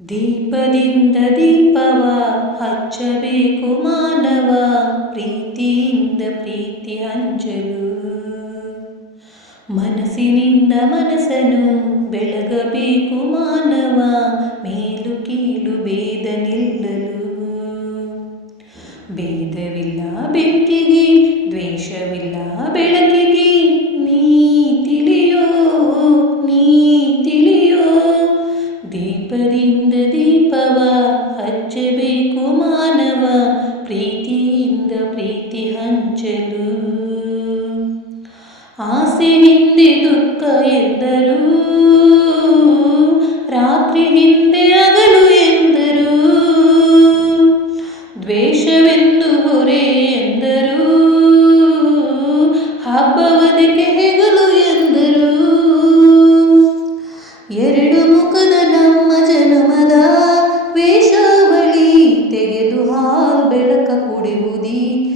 ದೀಪದಿಂದ ದೀಪವ ಹಚ್ಚಬೇಕು ಮಾನವ ಪ್ರೀತಿಯಿಂದ ಪ್ರೀತಿ ಹಂಚಲು ಮನಸ್ಸಿನಿಂದ ಮನಸ್ಸನ್ನು ಬೆಳಗಬೇಕು ಮಾನವ ಮೇಲು ಹಂಚಲು ಆಸೆ ಹಿಂದೆ ದುಃಖ ಎಂದರು. ರಾತ್ರಿ ಹಿಂದೆ ಅಗಲು ಎಂದರು. ದ್ವೇಷವೆಂದು ಹೊರೆ ಎಂದರು. ಹಬ್ಬವದಕ್ಕೆ ಹೆಗಲು ಎಂದರು. ಎರಡು ಮುಖದ ನಮ್ಮ ಜನ್ಮದ ವೇಷಾವಳಿ ತೆಗೆದು ಹಾಲು ಬೆಳಕ ಕುಡಿಯುವುದಿ.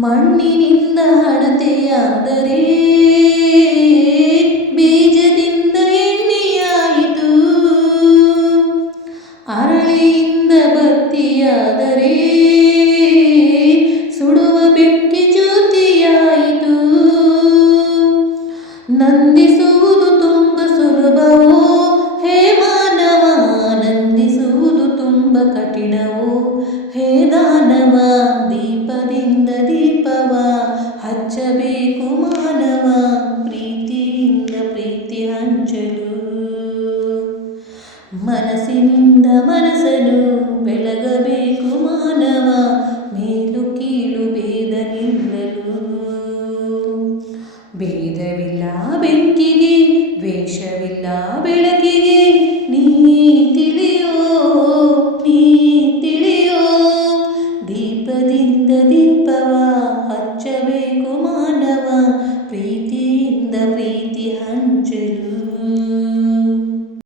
ಮಣ್ಣಿನಿಂದ ಹಣತೆಯಾದರೆ ಬೀಜದಿಂದ ಎಣ್ಣೆಯಾಯಿತು. ಅರಳಿಯಿಂದ ಬತ್ತಿಯಾದರೆ ಸುಡುವ ಬೆಟ್ಟಿ ಜ್ಯೋತಿಯಾಯಿತು. ನಂದಿಸುವುದು ತುಂಬ ಸುಲಭವೋ? ಹೇ ಮಾನವ, ನಂದಿಸುವುದು ತುಂಬ ಕಠಿಣವೋ? ಹಚ್ಚಬೇಕು ಮಾನವ ಪ್ರೀತಿಯಿಂದ ಪ್ರೀತಿ ಹಂಚಲು. ಮನಸ್ಸಿನಿಂದ ಮನಸಲು ಬೆಳಗಬೇಕು ಮಾನವ, ಮೇಲು ಕೀಳು ಭೇದ ನಿಲ್ಲಲು. ಭೇದವಿಲ್ಲ ಬೆಂಕಿಗೆ, ದ್ವೇಷವಿಲ್ಲ ಬೆಳಕಿಗೆ